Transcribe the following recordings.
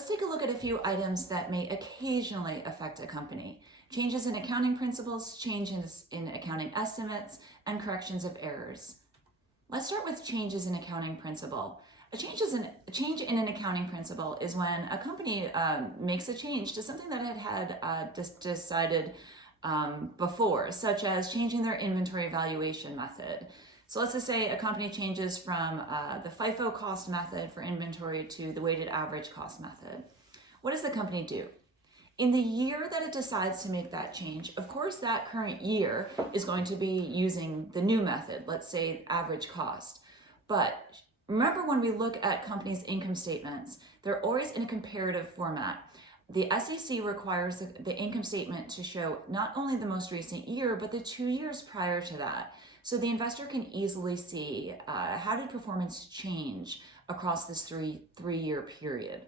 Let's take a look at a few items that may occasionally affect a company. Changes in accounting principles, changes in accounting estimates, and corrections of errors. Let's start with changes in accounting principle. A change in an accounting principle is when a company makes a change to something that it had decided before, such as changing their inventory valuation method. So let's just say a company changes from the FIFO cost method for inventory to the weighted average cost method. What does the company do? In the year that it decides to make that change, of course, that current year is going to be using the new method, let's say average cost. But remember, when we look at companies' income statements, they're always in a comparative format. The SEC requires the income statement to show not only the most recent year, but the 2 years prior to that. So the investor can easily see how did performance change across this three-year period.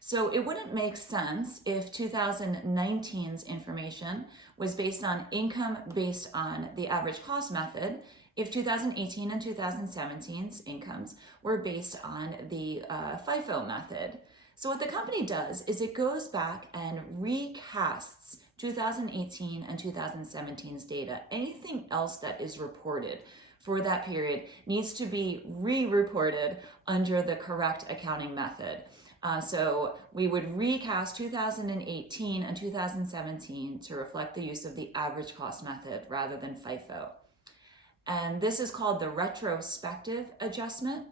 So it wouldn't make sense if 2019's information was based on income based on the average cost method, if 2018 and 2017's incomes were based on the FIFO method. So what the company does is it goes back and recasts 2018 and 2017's data. Anything else that is reported for that period needs to be re-reported under the correct accounting method. So we would recast 2018 and 2017 to reflect the use of the average cost method rather than FIFO. And this is called the retrospective adjustment.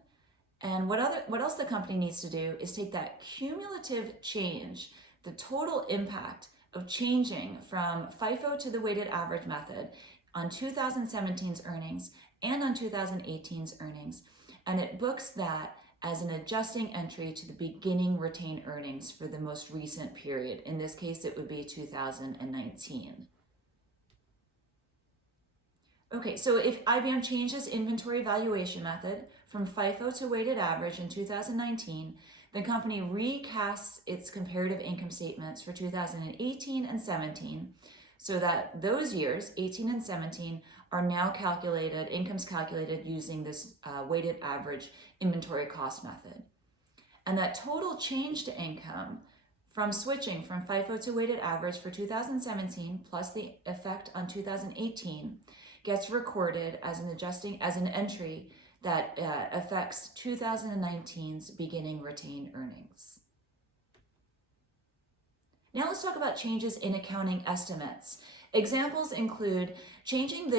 And what else the company needs to do is take that cumulative change, the total impact of changing from FIFO to the weighted average method on 2017's earnings and on 2018's earnings, and it books that as an adjusting entry to the beginning retained earnings for the most recent period. In this case, it would be 2019. Okay, so if IBM changes inventory valuation method from FIFO to weighted average in 2019, the company recasts its comparative income statements for 2018 and 17 so that those years, 18 and 17, are now calculated, incomes calculated using this weighted average inventory cost method. And that total change to income from switching from FIFO to weighted average for 2017 plus the effect on 2018 gets recorded as an entry that affects 2019's beginning retained earnings. Now let's talk about changes in accounting estimates. Examples include changing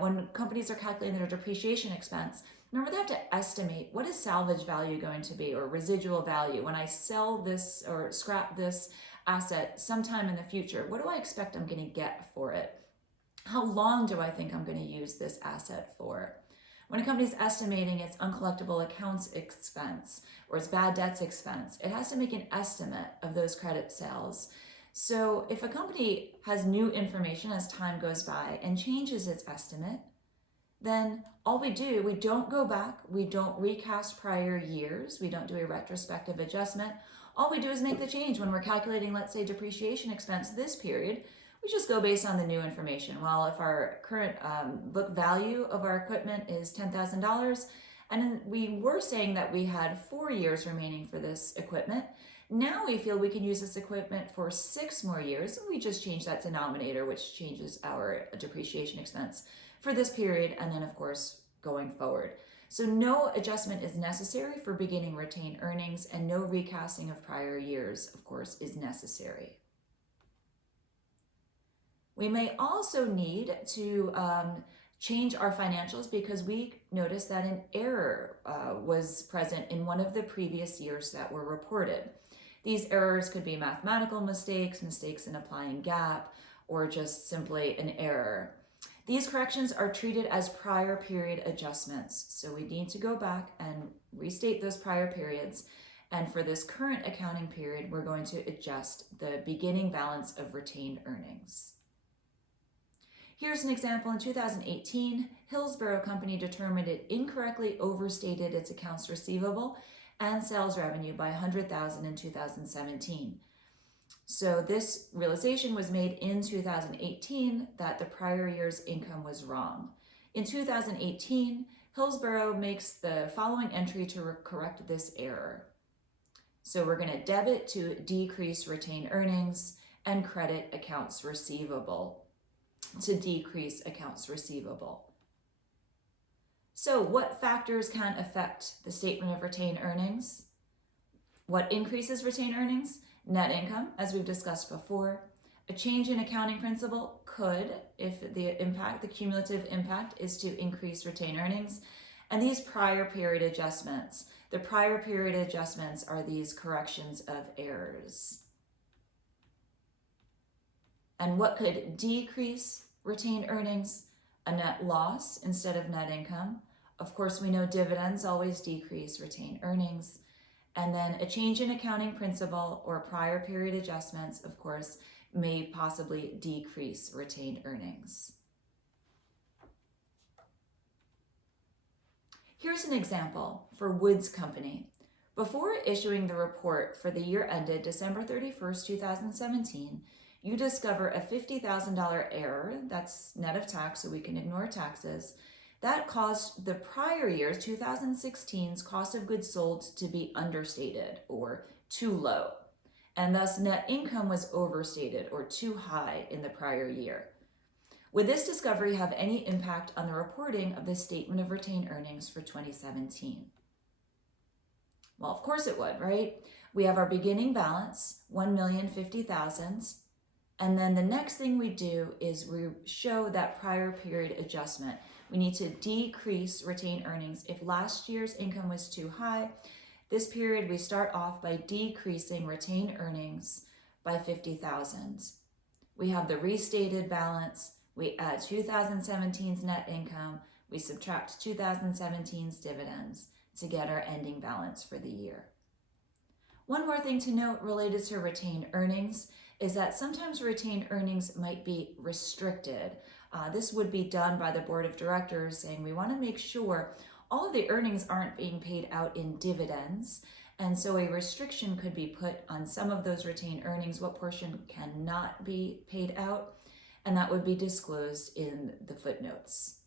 when companies are calculating their depreciation expense. Remember, they have to estimate what is salvage value going to be, or residual value. When I sell this or scrap this asset sometime in the future, what do I expect I'm going to get for it? How long do I think I'm going to use this asset for? When a company is estimating its uncollectible accounts expense or its bad debts expense, it has to make an estimate of those credit sales. So if a company has new information as time goes by and changes its estimate, then we don't go back, we don't recast prior years, we don't do a retrospective adjustment. All we do is make the change when we're calculating, let's say, depreciation expense this period. We just go based on the new information. Well, if our current book value of our equipment is $10,000, and we were saying that we had 4 years remaining for this equipment, now we feel we can use this equipment for 6 more years, and we just change that denominator, which changes our depreciation expense for this period, and then, of course, going forward. So no adjustment is necessary for beginning retained earnings, and no recasting of prior years, of course, is necessary. We may also need to change our financials because we noticed that an error was present in one of the previous years that were reported. These errors could be mathematical mistakes, mistakes in applying GAAP, or just simply an error. These corrections are treated as prior period adjustments, so we need to go back and restate those prior periods. And for this current accounting period, we're going to adjust the beginning balance of retained earnings. Here's an example. In 2018, Hillsborough Company determined it incorrectly overstated its accounts receivable and sales revenue by $100,000 in 2017. So this realization was made in 2018 that the prior year's income was wrong. In 2018, Hillsborough makes the following entry to correct this error. So we're going to debit to decrease retained earnings and credit accounts receivable to decrease accounts receivable. So what factors can affect the statement of retained earnings? What increases retained earnings? Net income, as we've discussed before. A change in accounting principle could, if the cumulative impact is to increase retained earnings. And these prior period adjustments. The prior period adjustments are these corrections of errors. And what could decrease retained earnings? A net loss instead of net income. Of course, we know dividends always decrease retained earnings. And then a change in accounting principle or prior period adjustments, of course, may possibly decrease retained earnings. Here's an example for Woods Company. Before issuing the report for the year ended December 31st, 2017, you discover a $50,000 error, that's net of tax, so we can ignore taxes, that caused the prior year, 2016's cost of goods sold to be understated or too low, and thus net income was overstated or too high in the prior year. Would this discovery have any impact on the reporting of the statement of retained earnings for 2017? Well, of course it would, right? We have our beginning balance, $1,050,000, and then the next thing we do is we show that prior period adjustment. We need to decrease retained earnings. If last year's income was too high, this period we start off by decreasing retained earnings by $50,000. We have the restated balance. We add 2017's net income. We subtract 2017's dividends to get our ending balance for the year. One more thing to note related to retained earnings is that sometimes retained earnings might be restricted. This would be done by the board of directors saying we want to make sure all of the earnings aren't being paid out in dividends. And so a restriction could be put on some of those retained earnings, what portion cannot be paid out, and that would be disclosed in the footnotes.